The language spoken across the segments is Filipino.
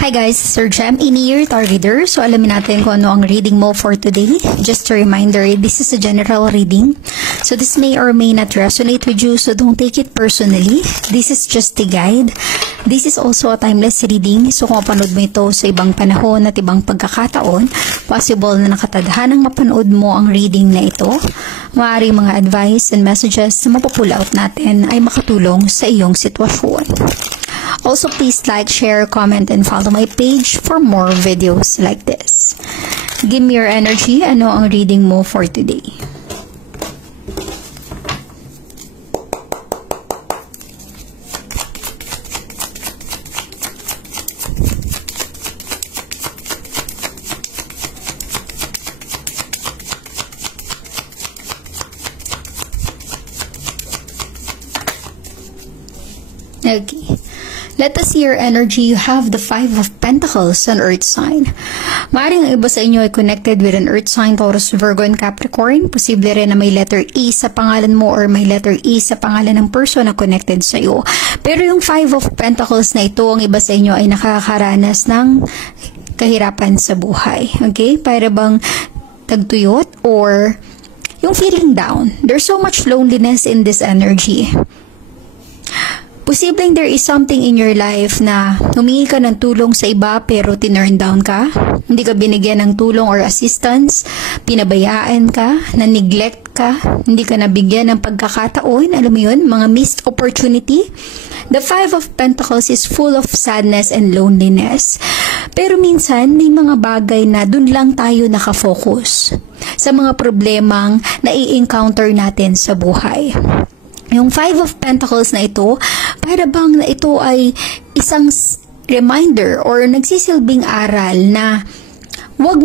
Hi guys, Sir Jem, in-ear reader. So alamin natin kung ano ang reading mo for today. Just a reminder, this is a general reading. So this may or may not resonate with you, so don't take it personally. This is just a guide. This is also a timeless reading. So kung mapanood mo ito sa ibang panahon at ibang pagkakataon, possible na nakatadhanang mapanood mo ang reading na ito. Maaaring mga advice and messages na mapupull out natin ay makatulong sa iyong sitwasyon. Also, please like, share, comment, and follow my page for more videos like this. Give me your energy. Ano ang reading mo for today? Okay. Let us see your energy. You have the Five of Pentacles, an Earth sign. Maaaring ang iba sa inyo ay connected with an Earth sign, Taurus, Virgo, and Capricorn. Posible rin na may letter E sa pangalan mo or may letter E sa pangalan ng person na connected sa iyo. Pero yung Five of Pentacles na ito, ang iba sa inyo ay nakakaranas ng kahirapan sa buhay. Okay? Para bang tagtuyot or yung feeling down. There's so much loneliness in this energy. Posibleng there is something in your life na humingi ka ng tulong sa iba pero tinurn down ka, hindi ka binigyan ng tulong or assistance, pinabayaan ka, na-neglect ka, hindi ka nabigyan ng pagkakataon, alam mo yun, mga missed opportunity. The Five of Pentacles is full of sadness and loneliness. Pero minsan, may mga bagay na dun lang tayo nakafocus sa mga problemang nai-encounter natin sa buhay. Yung Five of Pentacles na ito, para bang na ito ay isang reminder or nagsisilbing aral na wag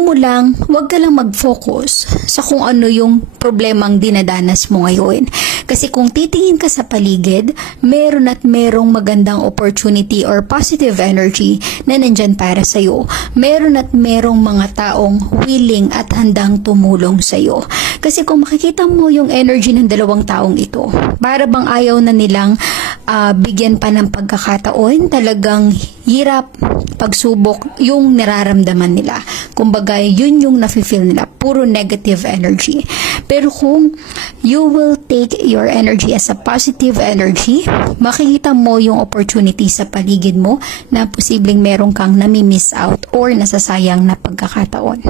ka lang mag-focus sa kung ano yung problemang dinadanas mo ngayon. Kasi kung titingin ka sa paligid, meron at merong magandang opportunity or positive energy na nandyan para sa'yo. Meron at merong mga taong willing at handang tumulong sa'yo. Kasi kung makikita mo yung energy ng dalawang taong ito, para bang ayaw na nilang bigyan pa ng pagkakataon, talagang hirap, pagsubok yung nararamdaman nila. Kumbaga, yun yung nafe-feel nila, puro negative energy. Pero kung you will take your energy as a positive energy, makikita mo yung opportunity sa paligid mo na posibleng meron kang nami-miss out or nasasayang na pagkakataon.